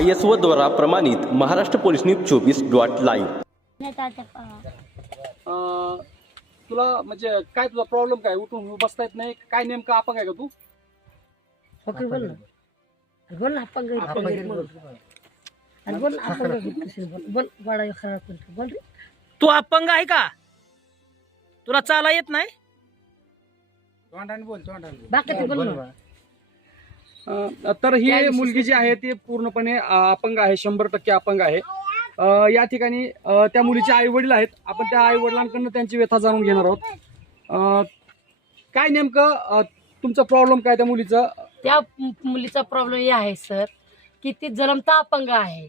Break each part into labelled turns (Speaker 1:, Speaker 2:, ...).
Speaker 1: I S O द्वारा प्रमाणित Maharashtra police news चोवीस डॉट लाईव्ह.
Speaker 2: अं, तुला म्हणजे काय तुझा प्रॉब्लेम काय? उठून बसता येत नाही. काय नेमकं अपंग आहे का तू?
Speaker 3: फकीर बोल ना. बोल ना अपंग आहे, अपंग आहे, बोल. आणि बोल ना अपंग आहे, कशी बोल बोल गाडा खराब करतो बोल रे.
Speaker 4: तू अपंग आहे का? तुला चाला येत नाही?
Speaker 3: बाकी ते बोल ना.
Speaker 2: अं, तर ही मुलगी जी आहे ती पूर्णपणे अं, अपंग आहे शंभर टक्के अपंग आहे. अं, या ठिकाणी अं, त्या मुलीचे आई वडील आहेत. आपण त्या आई वडिलांकडनं त्यांची व्यथा जाणून घेणार आहोत. अं, काय नेमकं अं, तुमचा प्रॉब्लेम काय त्या मुलीचं?
Speaker 3: त्या मु- मुलीचा प्रॉब्लेम हे आहे सर की ती जन्मता अपंग आहे.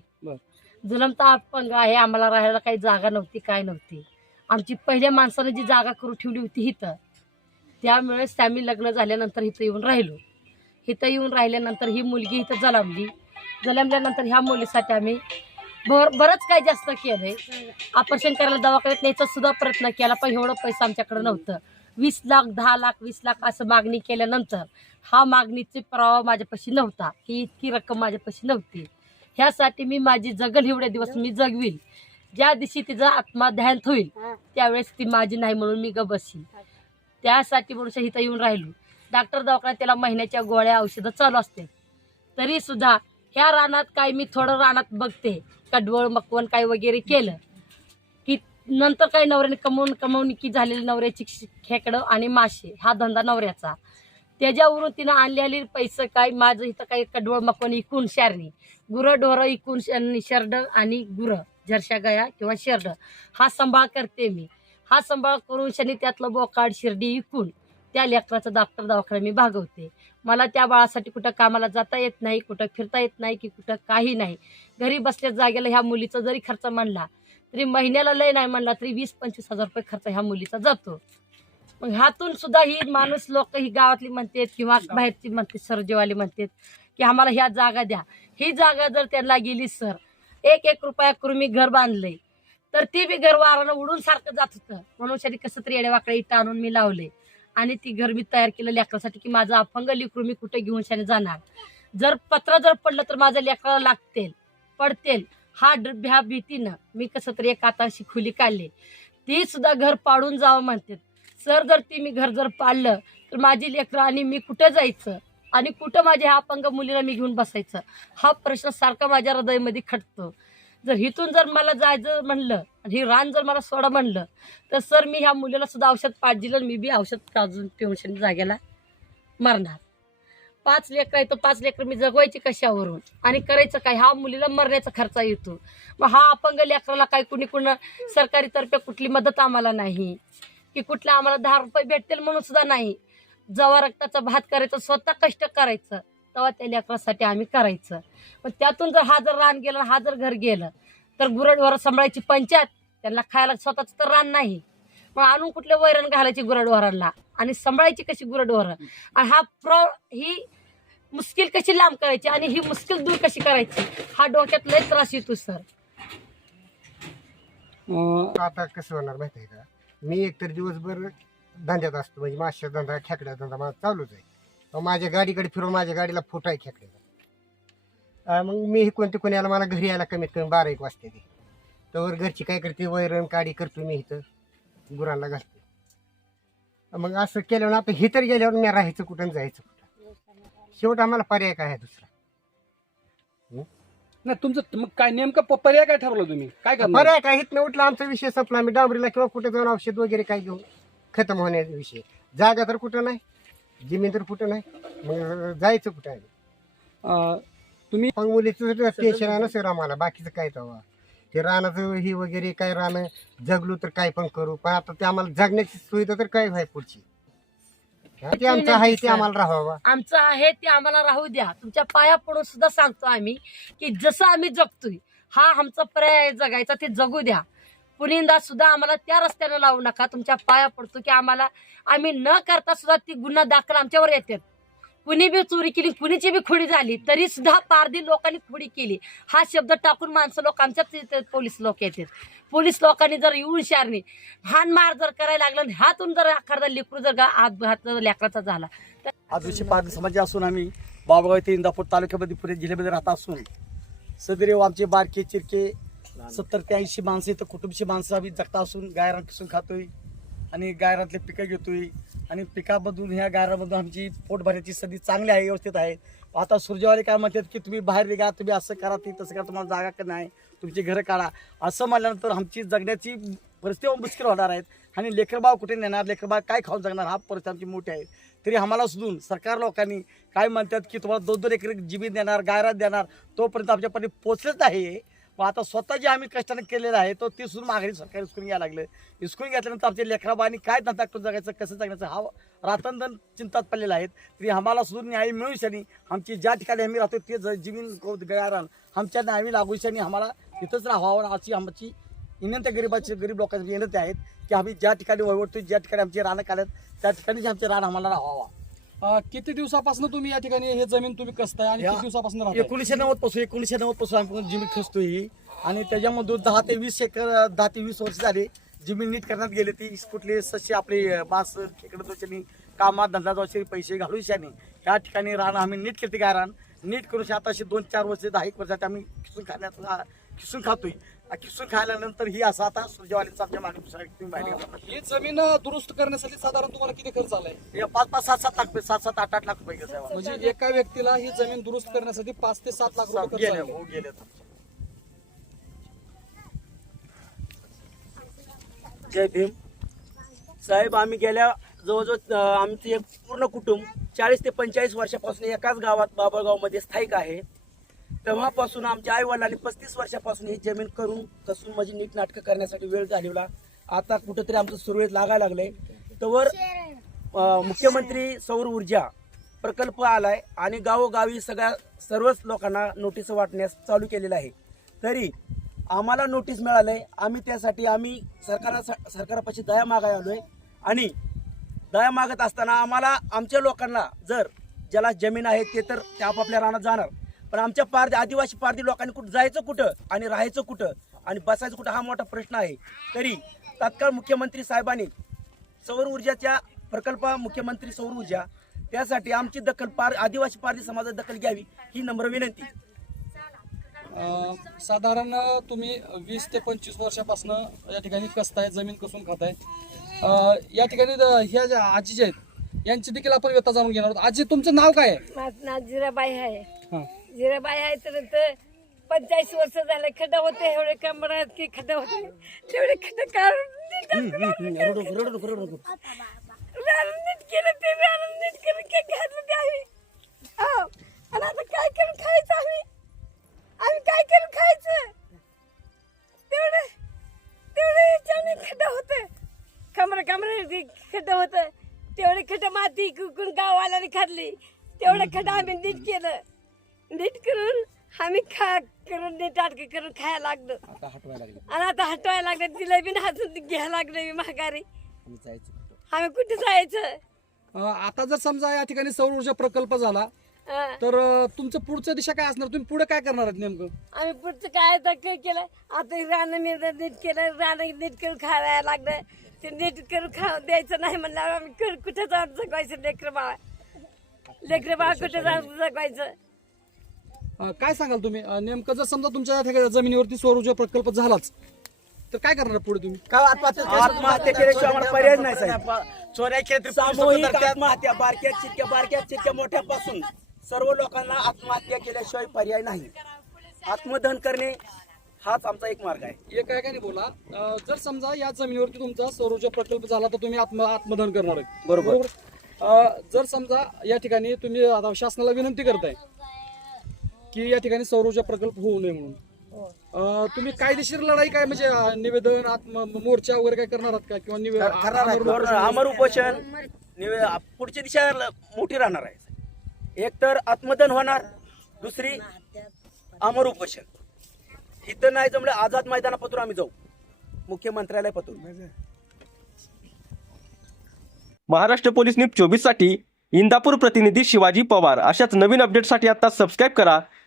Speaker 3: जन्मता अपंग आहे आम्हाला राहायला काही जागा नव्हती काय नव्हती. आमची पहिल्या माणसानं जी जागा करून ठेवली होती हिथं त्यामुळेच आम्ही लग्न झाल्यानंतर इथं येऊन राहिलो. इथं येऊन राहिल्यानंतर ही मुलगी इथं जन्मली. जन्मल्यानंतर ह्या मुलीसाठी आम्ही बर बरंच काही जास्त केलंय. ऑपरेशन करायला दवाखान्यात न्यायचा सुद्धा प्रयत्न केला पण एवढं पैसा आमच्याकडे नव्हतं. वीस लाख दहा लाख वीस लाख असं मागणी केल्यानंतर हा मागणीचे पुरावा माझ्यापाशी नव्हता. की इतकी रक्कम माझ्यापाशी नव्हती. ह्यासाठी मी माझी जगल एवढे दिवस मी जगवील ज्या दिवशी तिचा आत्मा ध्यान होईल त्यावेळेस ती माझी नाही म्हणून मी ग बसील त्यासाठी म्हणून इथं येऊन राहिलो. डॉक्टर दवाखान्यात त्याला महिन्याच्या गोळ्या औषधं चालू असते तरी सुद्धा ह्या रानात काय मी थोडं रानात बघते. कडवळ मकवण काय वगैरे केलं की नंतर काही नवऱ्याने कमवून कमवून की झालेली नवऱ्याची खेकडं आणि मासे हा धंदा नवऱ्याचा. त्याच्यावरून तिनं आणलेली पैसे काय माझं इथं काही कडवळ मकवण इकून शारणी. गुरं ढोरं इकून श- शर्ड आणि गुरं झरशा गया किंवा शर्ड. हा सांभाळ करते मी. हा सांभाळ करून शनी त्यातलं बोकाड शिर्डी इकून त्या लेकराचा डॉक्टर दवाखाना मी भागवते. मला त्या बाळासाठी कुठं कामाला जाता येत नाही कुठं फिरता येत नाही की कुठं काही नाही. घरी बसल्या जागेला ह्या मुलीचा जरी खर्च म्हणला तरी महिन्याला लय नाही म्हणला तरी वीस पंचवीस हजार रुपये खर्च ह्या मुलीचा जातो. मग ह्यातून सुद्धा ही माणूस लोक ही गावातली म्हणतात किंवा बाहेरची म्हणते सरजेवाली म्हणतात की आम्हाला ह्या जागा द्या. ही जागा जर त्यांना गेली सर एक एक रुपया करून मी घर बांधलंय तर ती बी घर वारानं उडून सारखं जात होतं. म्हणून शरी कसं तरी येड्यावाकडे इथं आणून मी लावले आणि ती घर मी तयार केलं लेकरासाठी की माझं अपंग लेकरू मी कुठे घेऊन शाने जाणार? जर पत्र जर पडलं तर माझ्या लेकराला लागतील पडतील. हा ह्या भीतीनं मी कसं तरी एक आता खुली काढली. ती सुद्धा घर पाडून जावं म्हणते. सर जर ती मी घर जर पाडलं तर माझी लेकरं आणि मी कुठं जायचं? आणि कुठं माझ्या ह्या अपंग मुलीला मी घेऊन बसायचं? हा प्रश्न सारखा माझ्या हृदयामध्ये खटतो. जर इथून जर मला जायचं म्हणलं आणि ही रान जर मला सोडा म्हणलं तर सर मी ह्या मुलीला सुद्धा औषध पाजलं आणि मी बी औषध पाजून पिऊन जागेला मरणार. पाच लेकर आहे तर पाच लेकर मी जगवायची कशावरून? आणि करायचं काय? ह्या मुलीला मरण्याचा खर्च येतो. मग हा अपंग लेकराला काय कुणी कुण सरकारी तर्फे कुठली मदत आम्हाला नाही. की कुठला आम्हाला दहा रुपये भेटतील म्हणून सुद्धा नाही. जवा रक्ताचा भात करायचा स्वतः कष्ट करायचं. तेव्हा त्या लेकरासाठी आम्ही करायचं. पण त्यातून जर हा जर रान गेलं हा जर घर गेलं तर गुरडवर सांभाळायची पंचायत त्यांना खायला स्वतःच तर रान नाही. मग आणून कुठले वैरण घालायची गुरडवरांना आणि सांभाळायची कशी गुरडवर आणि हा प्र ही मुश्किल कशी लांब करायची आणि ही मुश्किल दूर कशी करायची? हा डोक्यात लय त्रास येतो सर.
Speaker 5: आता कसं होणार माहिती आहे का? मी एकतर दिवसभर धंद्यात असतो म्हणजे माश्या धंदा खेकड्या धंदा माझा चालूच आहे. मग माझ्या गाडीकडे फिरून माझ्या गाडीला फुट आहे खेकड्याचा अं, मग मी कोणते कोणी आला मला घरी यायला कमीत कमी बारा एक वाजते ते तर घरची काय करते वैरण काडी करतो मी इथं गुरांना घालते. मग असं केल्यावर आता हे तर गेल्यावर मी राहायचं कुठं जायचं कुठं? शेवट आम्हाला पर्याय काय आहे दुसरा?
Speaker 2: नाही तुमचं मग काय नेमकं प- पर्याय काय ठरवलं तुम्ही? काय करणार?
Speaker 5: पर्याय काय? हित उठला आमचा विषय संपला. आम्ही डांबरीला किंवा कुठे जाऊन औषध वगैरे काय घेऊन खतम होण्याचा विषय. जागा तर कुठं नाही. जमीन तर कुठं नाही. मग जायचं कुठं आहे?
Speaker 2: अं, तुम्ही
Speaker 5: मग मुलीचं टेन्शन आहे ना सर आम्हाला. बाकीचं काय तेव्हा ते रानाचं ही वगैरे काय राहणं जगलो तर काय पण करू. पण आता ते आम्हाला जगण्याची सुविधा तर काय व्हाय पुढची? हा, ते आमचं आहे ते आम्हाला राहावा.
Speaker 3: आमचं आहे ते आम्हाला राहू द्या. तुमच्या पाया पडून सुद्धा सांगतो आम्ही की जसं आम्ही जगतोय हा आमचा पर्याय आहे जगायचा ते जगू द्या. पुनिंदा सुद्धा आम्हाला त्या रस्त्यानं लावू नका. तुमच्या पाया पडतो की आम्हाला. आम्ही न करता सुद्धा ती गुन्हा दाखल आमच्यावर येतात कुणी बी चोरी केली कुणीची बी खोडी झाली तरी सुद्धा पारधी लोकांनी खोडी केली. हा शब्द टाकून माणसं लोक आमच्याच पोलीस लोक येतात. पोलीस लोकांनी जर येऊन शारणी हान मार जर करायला लागला आणि हातून जर एखादा लेकरू जर गा- हात हात जर लेकराचा झाला
Speaker 4: आदिवासी पारधी समाज असून आम्ही बाबागाव ते इंदापूर तालुक्यामध्ये पुणे जिल्ह्यामध्ये राहत असून
Speaker 6: सदैव आमचे बारके चिरके सत्तर ते ऐंशी माणसं इथं कुटुंबशी माणसं आम्ही जगता असून गायरान किसून खातोय आणि गायरातले पिकं घेतोय. आणि पिकामधून ह्या गायरामधून आमची पोट भरायची संधी चांगली आहे व्यवस्थित आहे. आता सूर्यवाले काय म्हणतात की तुम्ही बाहेर निघा तुम्ही असं करा ते तसं करा तुम्हाला जागा का नाही? तुमची घरं काढा. असं म्हणल्यानंतर आमची जगण्याची परिस्थिती मुश्किल होणार आहेत. आणि लेकरबाळ कुठे नेणार? लेकरबाळ काय खाऊन जगणार? हा परिस्थिती आमची मोठी आहे. तरी आम्हाला सुधून सरकार लोकांनी काय म्हणतात की तुम्हाला दोन दोन एकर जमीन देणार गायरात देणार तोपर्यंत आमच्यापर्यंत पोचलेच नाही. पण आता स्वतः जे आम्ही कष्टाने केलेलं आहे तो ते सुद्धा माघारी सरकार इसकून घ्यायला लागले. इसकून घेतल्यानंतर आमचे लेखराबानी काय धंदा करून जगायचं कसं जगायचं हा रातंदन चिंतात पडलेला आहेत. तरी आम्हाला सुद्धा न्याय मिळू शनी आमची ज्या ठिकाणी आम्ही राहतो ते ज- जमीन गयारान आमच्या न्याय लागू शनी आम्हाला इथंच राहावं अशी आमची विनंती गरीबाची गरीब लोकांची विनंती आहेत की आम्ही ज्या ठिकाणी वळवडतो ज्या ठिकाणी आमची रानं काढत त्या ठिकाणी आमचे रान आम्हाला राहावा.
Speaker 2: अं, किती दिवसापासून तुम्ही या ठिकाणी हे जमीन तुम्ही कसताय आणि किती दिवसापासून राहताय?
Speaker 6: एकोणीसशे नव्वदपासून एकोणीसशे नव्वदपासून आम्ही जमीन खसतोय ही. आणि त्याच्यामधून दहा ते वीस एकर दहा ते वीस वर्ष झाले जमीन नीट करण्यात गेले ती. कुठले सस्य आपले मास खेकडे दोषांनी कामात धंदा दोषांनी पैसे घालू शाने या ठिकाणी रान आम्ही नीट केली काय रान. नीट करून आताशी दोन चार वर्ष दहा एक वर्षात आम्ही खिसून खाण्यात खिसून खातोय. आ खिसून खाल्यानंतर ही असं आता आमच्या गेला.
Speaker 2: ही जमीन दुरुस्त करण्यासाठी साधारण तुम्हाला किती खर्च आलाय
Speaker 6: हे पाच पाच सात सात लाख सात सात आठ आठ लाख रुपये खर्च आहे आम्हाला.
Speaker 2: म्हणजे एका व्यक्तीला ही जमीन दुरुस्त करण्यासाठी पाच ते सात लाख रुपये खर्च
Speaker 6: गेले
Speaker 2: आले.
Speaker 6: हो गेले
Speaker 4: जय भीम साहेब आम्ही गेल्या जवळजवळ अं, आमचे एक पूर्ण कुटुंब चाळीस ते पंचेचाळीस वर्षापासून एकाच गावात बाबळगावमध्ये स्थायिक आहे तेव्हापासून आमच्या आई वडिलांनी पस्तीस वर्षापासून ही जमीन करून कसून म्हणजे नीट नाटकं करण्यासाठी वेळ घालवला. आता कुठंतरी आमचं सुरळीत लागायला लागलंय. तर मुख्यमंत्री सौर ऊर्जा प्रकल्प आलाय आणि गावोगावी सगळ्या सर्वच लोकांना नोटीस वाटण्यास चालू केलेलं आहे. तरी आम्हाला नोटीस मिळालंय. आम्ही त्यासाठी आम्ही सरकारा सरकारापाशी दया मागाय आलोय. आणि दया मागत असताना आम्हाला आमच्या लोकांना जर ज्याला जमीन आहे ते तर त्या आपापल्या रानात जाणार. पण आमच्या पारधी आदिवासी पारधी लोकांनी कुठं जायचं कुठं आणि राहायचं कुठं आणि बसायचं कुठं हा मोठा प्रश्न आहे. तरी तात्काळ मुख्यमंत्री साहेबांनी सौर ऊर्जाच्या प्रकल्प मुख्यमंत्री सौर ऊर्जा त्यासाठी आमची दखल पार आदिवासी पारधी समाजात दखल घ्यावी ही नम्र विनंती.
Speaker 2: साधारण तुम्ही वीस ते पंचवीस वर्षापासून या ठिकाणी कसताय जमीन कसून खाताय? या ठिकाणी ह्या ज्या आजी ज्या आहेत यांची देखील आपण व्यथा जाणून घेणार आहोत. आजी तुमचं नाव काय आहे?
Speaker 7: माझं नाव जिराबाई आहे.
Speaker 2: हा.
Speaker 7: जिराबाई आहे तर पंचाळीस वर्ष झाले खड्डा होते एवढे कमर आहेत की खड्डा होते. तेवढे खड्डा काढून नीट केलं ते रान नीट करून काय घातलं ते आम्ही. हो. आणि आता काय करून खायचं आम्ही? आम्ही काय करून खायचं? तेवढे तेवढे याच्याने खड्डा होतं. कमर कमर खड्डा होतं तेवढे खड्डा माती कुकून गाववाल्याने खाल्ली. तेवढं खड्डा आम्ही नीट केलं. नीट करून आम्ही खा करून नीट अटक करून खायला लागलो.
Speaker 2: आता हटवायला लागले.
Speaker 7: आणि आता हटवायला लागलं जिलेबी हातून घ्यायला लागलं मी माघारी.
Speaker 2: आम्ही जायचं. कुठं.
Speaker 7: आम्ही कुठे जायचं?
Speaker 2: अं, आता जर समजा या ठिकाणी सौर ऊर्जा प्रकल्प झाला. तर अं, तुमचं पुढचं दिशा काय असणार? तुम्ही पुढे काय करणार आहेत नेमकं?
Speaker 7: आम्ही पुढचं काय तर काय केलं? आता रानं मी नीट केलं रानं नीट करून खायला लागलं. ते नीट करून खाऊ द्यायचं नाही म्हणल्यावर आम्ही कुठं जाऊन जगवायचं लेकरं बाळा? लेकरं बाळा कुठं जाऊन जगवायचं?
Speaker 2: काय सांगाल तुम्ही? नेमकं जर समजा तुमच्या जमिनीवरती सौर ऊर्जा प्रकल्प झालाच तर काय करणार पुढे तुम्ही?
Speaker 6: काय आत्महत्या
Speaker 4: केल्याशिवाय आम्हाला पर्याय नाही साहेब.
Speaker 6: चोऱ्या
Speaker 4: सामूहिक. आत्महत्या बारक्या बारक्या मोठ्यापासून सर्व लोकांना आत्महत्या केल्याशिवाय पर्याय नाही. आत्मदहन करणे हाच आमचा एक मार्ग आहे.
Speaker 2: एक काय काय बोला? जर समजा या जमिनीवरती तुमचा सौर ऊर्जा प्रकल्प झाला तर तुम्ही आत्म आत्मदहन करणार आहे.
Speaker 4: बरोबर.
Speaker 2: जर समजा या ठिकाणी तुम्ही शासनाला विनंती करताय की या ठिकाणी सौर ऊर्जा प्रकल्प होऊ नये म्हणून. अं, तुम्ही कायदेशीर लढाई काय म्हणजे अं, निवेदन आत्म मोर्चा वगैरे काय करणार आहात का? किंवा निवे-
Speaker 6: कर- करणार आहे.
Speaker 2: आमरण उपोषण?
Speaker 4: अमर उपोषण निवे- पुढची दिशा ल- मोठी राहणार आहे. एक तर आत्मदहन होणार दुसरी अमर उपोषण. इथं नाही जमलं आझाद मैदानापासून आम्ही जाऊ. मुख्यमंत्र्यालय पतून
Speaker 1: महाराष्ट्र पोलीस न्यूज चोवीससाठी इंदापूर प्रतिनिधी शिवाजी पवार. अशाच नवीन अपडेटसाठी आता सबस्क्राईब करा.